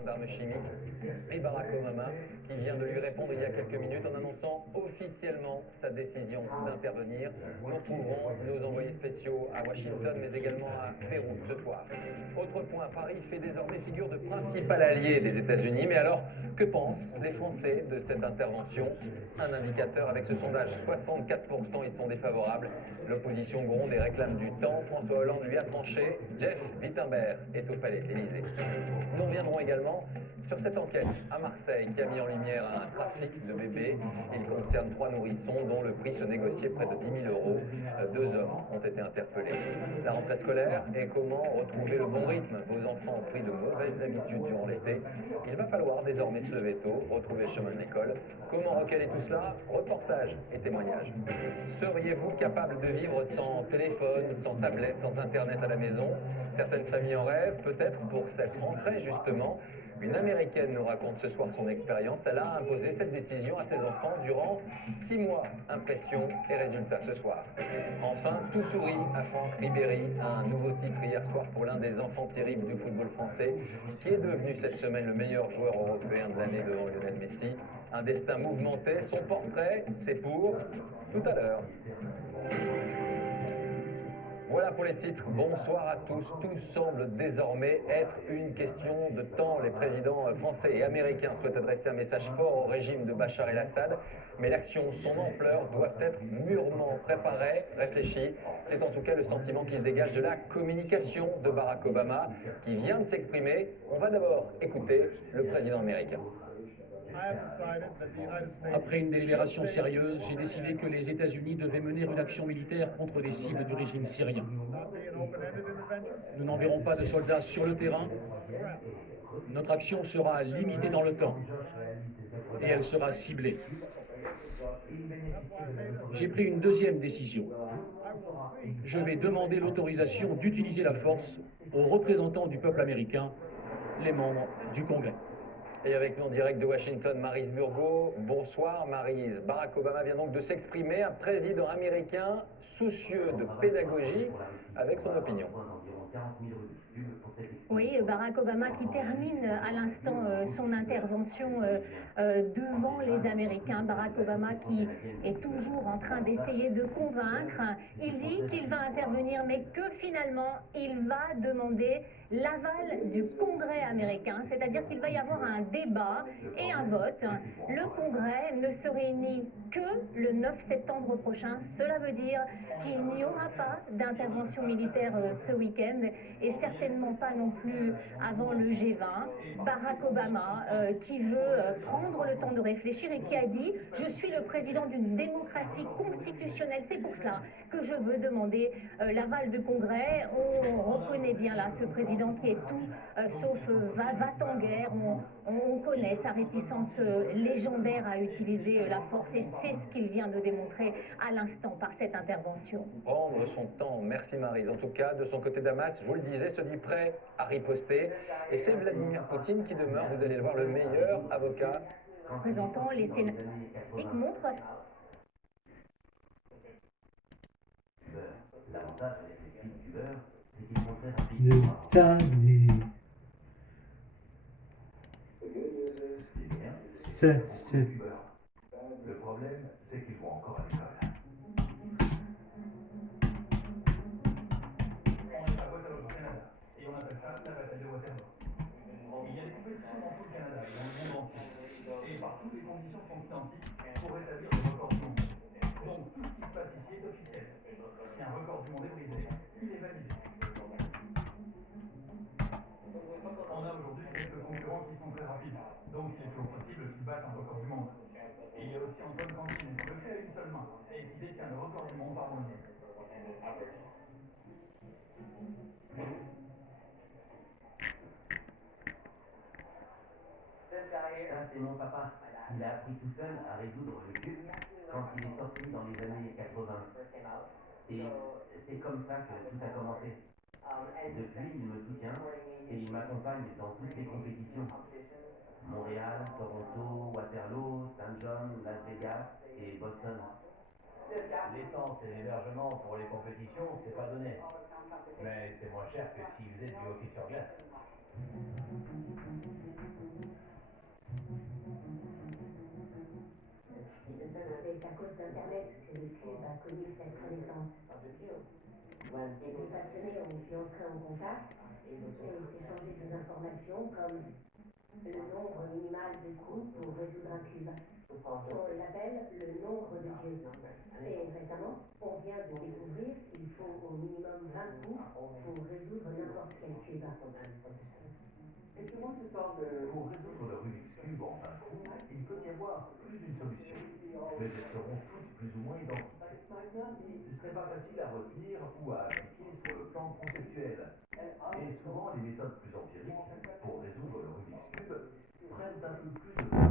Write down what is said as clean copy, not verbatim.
son d'armes chimiques, et Barack Obama, qui vient de lui répondre il y a quelques minutes en annonçant officiellement sa décision d'intervenir. Nous retrouverons nos envoyés spéciaux à Washington, mais également à Beyrouth ce soir. Autre point, Paris fait désormais figure de principal allié des États-Unis, mais alors, que pensent les Français de cette intervention? Un indicateur avec ce sondage, 64% y sont défavorables. L'opposition gronde et réclame du temps. François Hollande lui a tranché. Jeff Wittenberg est au palais Élysée. Nous reviendrons également sur cette enquête à Marseille qui a mis en lumière un trafic de bébés. Il concerne 3 nourrissons dont le prix se négociait près de 10 000 euros. 2 hommes ont été interpellés. La rentrée scolaire et comment retrouver le bon rythme. Vos enfants ont pris de mauvaises habitudes durant l'été. Il va falloir désormais se lever tôt, retrouver le chemin de l'école. Comment recaler tout cela? Reportage et témoignages. Seriez-vous capable de vivre sans téléphone, sans tablette, sans internet à la maison? Certaines familles en rêvent, peut-être pour cette rentrée justement. Une Américaine nous raconte ce soir son expérience. Elle a imposé cette décision à ses enfants durant 6 mois. Impression et résultats ce soir. Enfin, tout sourit à Franck Ribéry, un nouveau titre hier soir pour l'un des enfants terribles du football français, qui est devenu cette semaine le meilleur joueur européen de l'année devant Lionel Messi. Un destin mouvementé. Son portrait, c'est pour tout à l'heure. Voilà pour les titres. Bonsoir à tous. Tout semble désormais être une question de temps. Les présidents français et américains souhaitent adresser un message fort au régime de Bachar el-Assad, mais l'action, son ampleur, doit être mûrement préparée, réfléchie. C'est en tout cas le sentiment qui se dégage de la communication de Barack Obama, qui vient de s'exprimer. On va d'abord écouter le président américain. Après une délibération sérieuse, j'ai décidé que les États-Unis devaient mener une action militaire contre des cibles du régime syrien. Nous n'enverrons pas de soldats sur le terrain. Notre action sera limitée dans le temps et elle sera ciblée. J'ai pris une deuxième décision. Je vais demander l'autorisation d'utiliser la force aux représentants du peuple américain, les membres du Congrès. Et avec nous en direct de Washington, Maryse Burgot. Bonsoir Maryse. Barack Obama vient donc de s'exprimer, un président américain soucieux de pédagogie avec son opinion. Oui, Barack Obama qui termine à l'instant son intervention devant les Américains. Barack Obama qui est toujours en train d'essayer de convaincre. Il dit qu'il va intervenir, mais que finalement, il va demander l'aval du Congrès américain, c'est-à-dire qu'il va y avoir un débat et un vote. Le Congrès ne se réunit que le 9 septembre prochain. Cela veut dire qu'il n'y aura pas d'intervention militaire ce week-end et certainement pas non plus avant le G20. Barack Obama qui veut prendre le temps de réfléchir et qui a dit « Je suis le président d'une démocratie constitutionnelle, c'est pour cela que je veux demander l'aval du Congrès ». On reconnaît bien là ce président qui est tout sauf va-t-en-guerre. On connaît sa réticence légendaire à utiliser la force et c'est ce qu'il vient de démontrer à l'instant par cette intervention. Prendre son temps, merci Maryse. En tout cas, de son côté, Damas, je vous le disais, se dit prêt à riposter. Et c'est Vladimir Poutine qui demeure, vous allez le voir, le meilleur avocat. Présentant les sénateurs montrent. L'avantage avec les speed tubeurs, c'est qu'ils sont très rapides. Le problème, c'est qu'ils vont encore à l'école. On est à Waterloo, au Canada, et on appelle ça la bataille de Waterloo. Il y a des compétitions dans tout le Canada et dans le monde entier. Et partout, les conditions sont identiques pour établir le record du monde. Donc, tout ce qui se passe ici est officiel. Si un record du monde est brisé, il est validé. On a aujourd'hui quelques concurrents qui sont très rapides, donc il est toujours possible qu'ils battent un record du monde. Et il y a aussi Antoine Cantine, qui le fait à une seule main, et qui détient le record du monde par moitié. Ça, c'est mon papa. Il a appris tout seul à résoudre le cube quand il est sorti dans les années 80. Et c'est comme ça que tout a commencé. Depuis, il me soutient et il m'accompagne dans toutes les compétitions. Montréal, Toronto, Waterloo, Saint John, Las Vegas et Boston. L'essence et l'hébergement pour les compétitions, c'est pas donné. Mais c'est moins cher que s'ils faisaient du hockey sur glace. reconnaître que le cube a connu cette renaissance. Les passionnés ont pu entrer en contact et s'échanger des informations comme le nombre minimal de coups pour résoudre un cube. On l'appelle le nombre de Dieu. Et récemment, on vient de découvrir qu'il faut au minimum 20 coups pour résoudre n'importe quel cube. Pour résoudre le Rubik's Cube en un coup, il peut y avoir plus d'une solution, mais elles seront toutes plus ou moins identiques. Ce n'est pas facile à retenir ou à appliquer sur le plan conceptuel. Et souvent, les méthodes plus empiriques pour résoudre le Rubik's Cube prennent un peu plus de temps.